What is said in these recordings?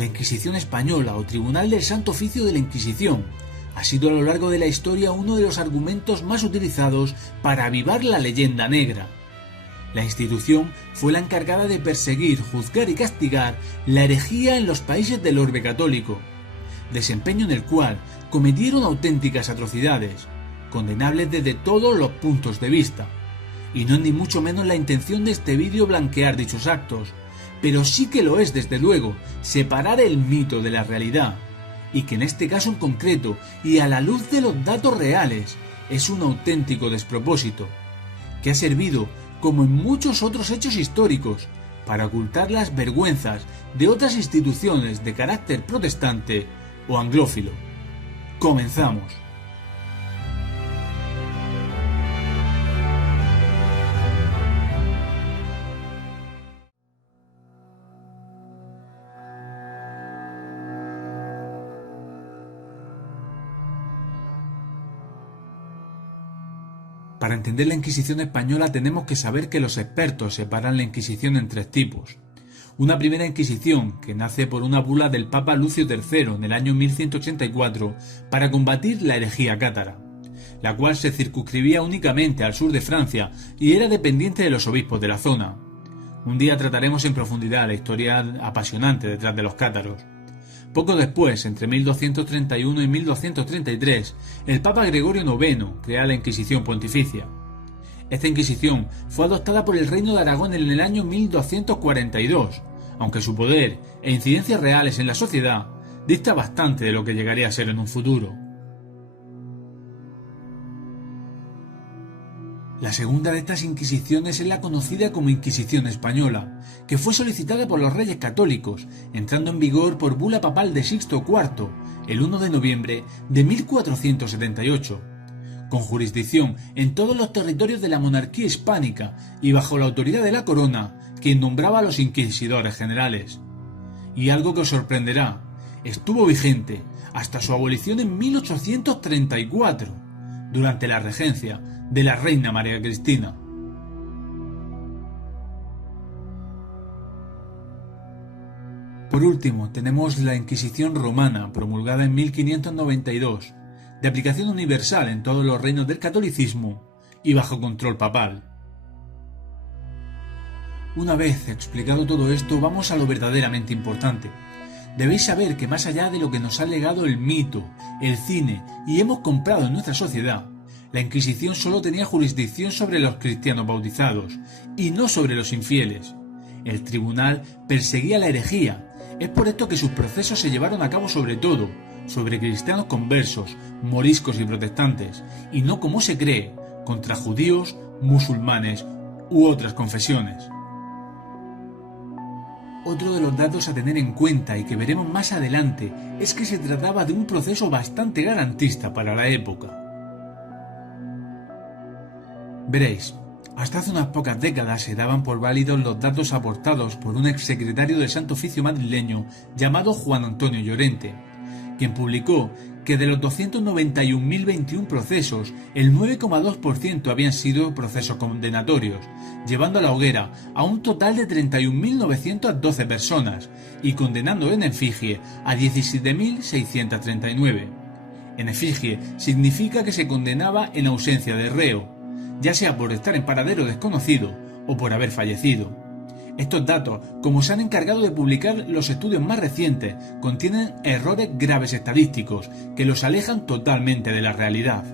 La Inquisición española o Tribunal del Santo Oficio de la Inquisición ha sido a lo largo de la historia uno de los argumentos más utilizados para avivar la leyenda negra. La institución fue la encargada de perseguir, juzgar y castigar la herejía en los países del orbe católico, desempeño en el cual cometieron auténticas atrocidades, condenables desde todos los puntos de vista. Y no es ni mucho menos la intención de este vídeo blanquear dichos actos, pero sí que lo es desde luego separar el mito de la realidad, y que en este caso en concreto y a la luz de los datos reales es un auténtico despropósito, que ha servido, como en muchos otros hechos históricos, para ocultar las vergüenzas de otras instituciones de carácter protestante o anglófilo. Comenzamos. Para entender la Inquisición española tenemos que saber que los expertos separan la Inquisición en tres tipos. Una primera Inquisición, que nace por una bula del Papa Lucio III en el año 1184 para combatir la herejía cátara, la cual se circunscribía únicamente al sur de Francia y era dependiente de los obispos de la zona. Un día trataremos en profundidad la historia apasionante detrás de los cátaros. Poco después, entre 1231 y 1233, el Papa Gregorio IX crea la Inquisición Pontificia. Esta Inquisición fue adoptada por el Reino de Aragón en el año 1242, aunque su poder e incidencias reales en la sociedad dista bastante de lo que llegaría a ser en un futuro. La segunda de estas inquisiciones es la conocida como Inquisición Española, que fue solicitada por los reyes católicos, entrando en vigor por bula papal de Sixto IV, el 1 de noviembre de 1478, con jurisdicción en todos los territorios de la monarquía hispánica y bajo la autoridad de la corona, quien nombraba a los inquisidores generales. Y algo que os sorprenderá, estuvo vigente hasta su abolición en 1834, durante la regencia de la reina María Cristina. Por último, tenemos la Inquisición romana, promulgada en 1592, de aplicación universal en todos los reinos del catolicismo y bajo control papal. Una vez explicado todo esto, vamos a lo verdaderamente importante. Debéis saber que más allá de lo que nos ha legado el mito, el cine y hemos comprado en nuestra sociedad, la Inquisición solo tenía jurisdicción sobre los cristianos bautizados y no sobre los infieles. El tribunal perseguía la herejía. Es por esto que sus procesos se llevaron a cabo sobre todo sobre cristianos conversos, moriscos y protestantes, y no como se cree, contra judíos, musulmanes u otras confesiones. Otro de los datos a tener en cuenta y que veremos más adelante es que se trataba de un proceso bastante garantista para la época. Veréis, hasta hace unas pocas décadas se daban por válidos los datos aportados por un exsecretario del Santo Oficio madrileño llamado Juan Antonio Llorente, quien publicó que de los 291.021 procesos, el 9,2% habían sido procesos condenatorios, llevando a la hoguera a un total de 31.912 personas y condenando en efigie a 17.639. En efigie significa que se condenaba en ausencia de reo, ya sea por estar en paradero desconocido o por haber fallecido. Estos datos, como se han encargado de publicar los estudios más recientes, contienen errores graves estadísticos que los alejan totalmente de la realidad.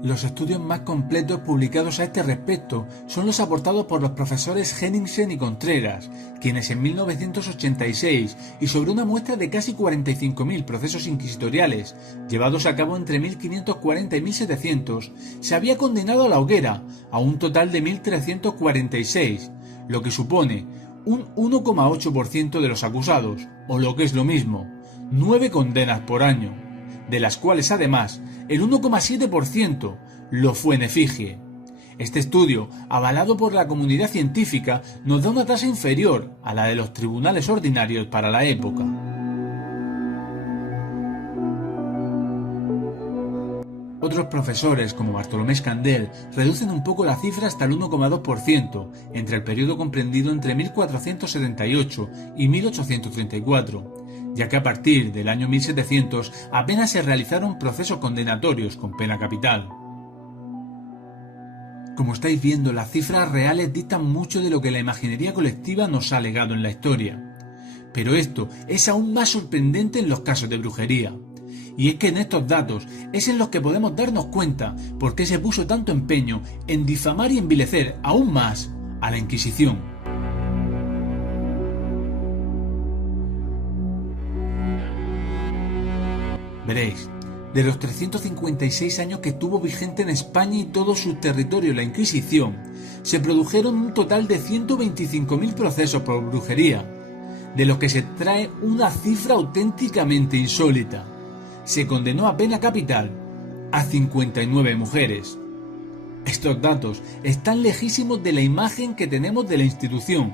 Los estudios más completos publicados a este respecto son los aportados por los profesores Henningsen y Contreras, quienes en 1986, y sobre una muestra de casi 45.000 procesos inquisitoriales, llevados a cabo entre 1540 y 1700, se había condenado a la hoguera a un total de 1.346, lo que supone un 1,8% de los acusados, o lo que es lo mismo, 9 condenas por año, de las cuales además el 1,7% lo fue en efigie. Este estudio, avalado por la comunidad científica, nos da una tasa inferior a la de los tribunales ordinarios para la época. Otros profesores, como Bartolomé Escandel, reducen un poco la cifra hasta el 1,2% entre el periodo comprendido entre 1478 y 1834, ya que a partir del año 1700 apenas se realizaron procesos condenatorios con pena capital. Como estáis viendo, las cifras reales dictan mucho de lo que la imaginería colectiva nos ha legado en la historia. Pero esto es aún más sorprendente en los casos de brujería. Y es que en estos datos es en los que podemos darnos cuenta por qué se puso tanto empeño en difamar y envilecer aún más a la Inquisición. Veréis, de los 356 años que estuvo vigente en España y todos sus territorios la Inquisición, se produjeron un total de 125.000 procesos por brujería, de los que se trae una cifra auténticamente insólita. Se condenó a pena capital a 59 mujeres. Estos datos están lejísimos de la imagen que tenemos de la institución,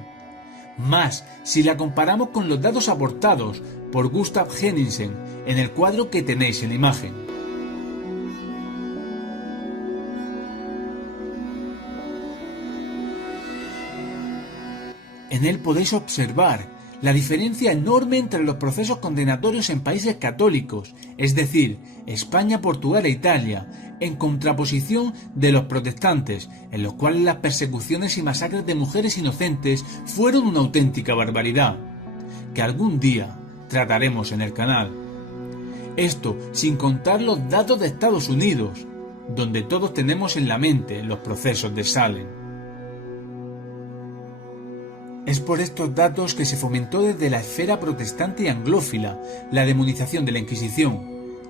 más si la comparamos con los datos aportados por Gustav Henningsen en el cuadro que tenéis en la imagen. En él podéis observar la diferencia enorme entre los procesos condenatorios en países católicos, es decir, España, Portugal e Italia, en contraposición de los protestantes, en los cuales las persecuciones y masacres de mujeres inocentes fueron una auténtica barbaridad, que algún día trataremos en el canal. Esto sin contar los datos de Estados Unidos, donde todos tenemos en la mente los procesos de Salem. Es por estos datos que se fomentó desde la esfera protestante y anglófila la demonización de la Inquisición,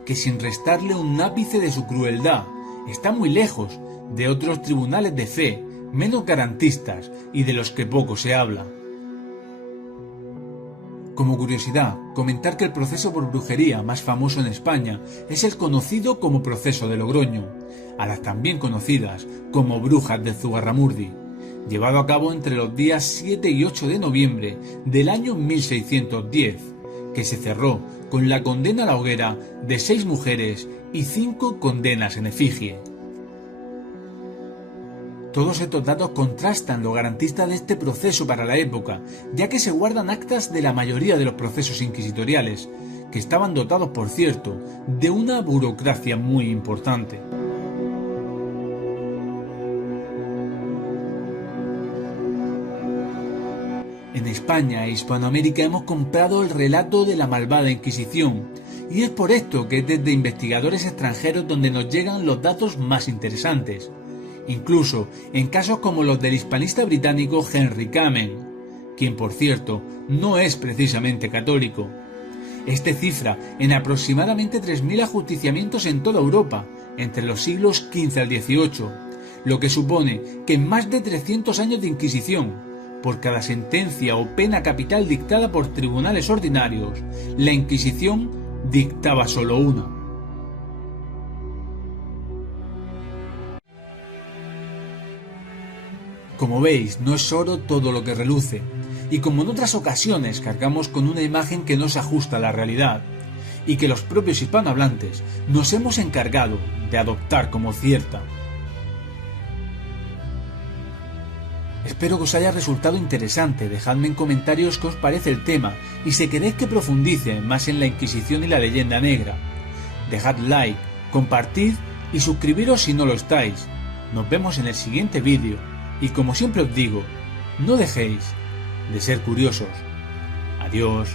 que sin restarle un ápice de su crueldad, está muy lejos de otros tribunales de fe menos garantistas y de los que poco se habla. Como curiosidad, comentar que el proceso por brujería más famoso en España es el conocido como proceso de Logroño, a las también conocidas como brujas de Zugarramurdi, llevado a cabo entre los días 7 y 8 de noviembre del año 1610, que se cerró con la condena a la hoguera de 6 mujeres y 5 condenas en efigie. Todos estos datos contrastan lo garantista de este proceso para la época, ya que se guardan actas de la mayoría de los procesos inquisitoriales, que estaban dotados, por cierto, de una burocracia muy importante. En España e Hispanoamérica hemos comprado el relato de la malvada Inquisición, y es por esto que es desde investigadores extranjeros donde nos llegan los datos más interesantes, incluso en casos como los del hispanista británico Henry Kamen, quien por cierto no es precisamente católico. Este cifra en aproximadamente 3.000 ajusticiamientos en toda Europa, entre los siglos XV al XVIII, lo que supone que en más de 300 años de Inquisición, por cada sentencia o pena capital dictada por tribunales ordinarios, la Inquisición dictaba solo una. Como veis, no es oro todo lo que reluce, y como en otras ocasiones cargamos con una imagen que no se ajusta a la realidad, y que los propios hispanohablantes nos hemos encargado de adoptar como cierta. Espero que os haya resultado interesante, dejadme en comentarios qué os parece el tema y si queréis que profundice más en la Inquisición y la leyenda negra. Dejad like, compartid y suscribiros si no lo estáis. Nos vemos en el siguiente vídeo y como siempre os digo, no dejéis de ser curiosos. Adiós.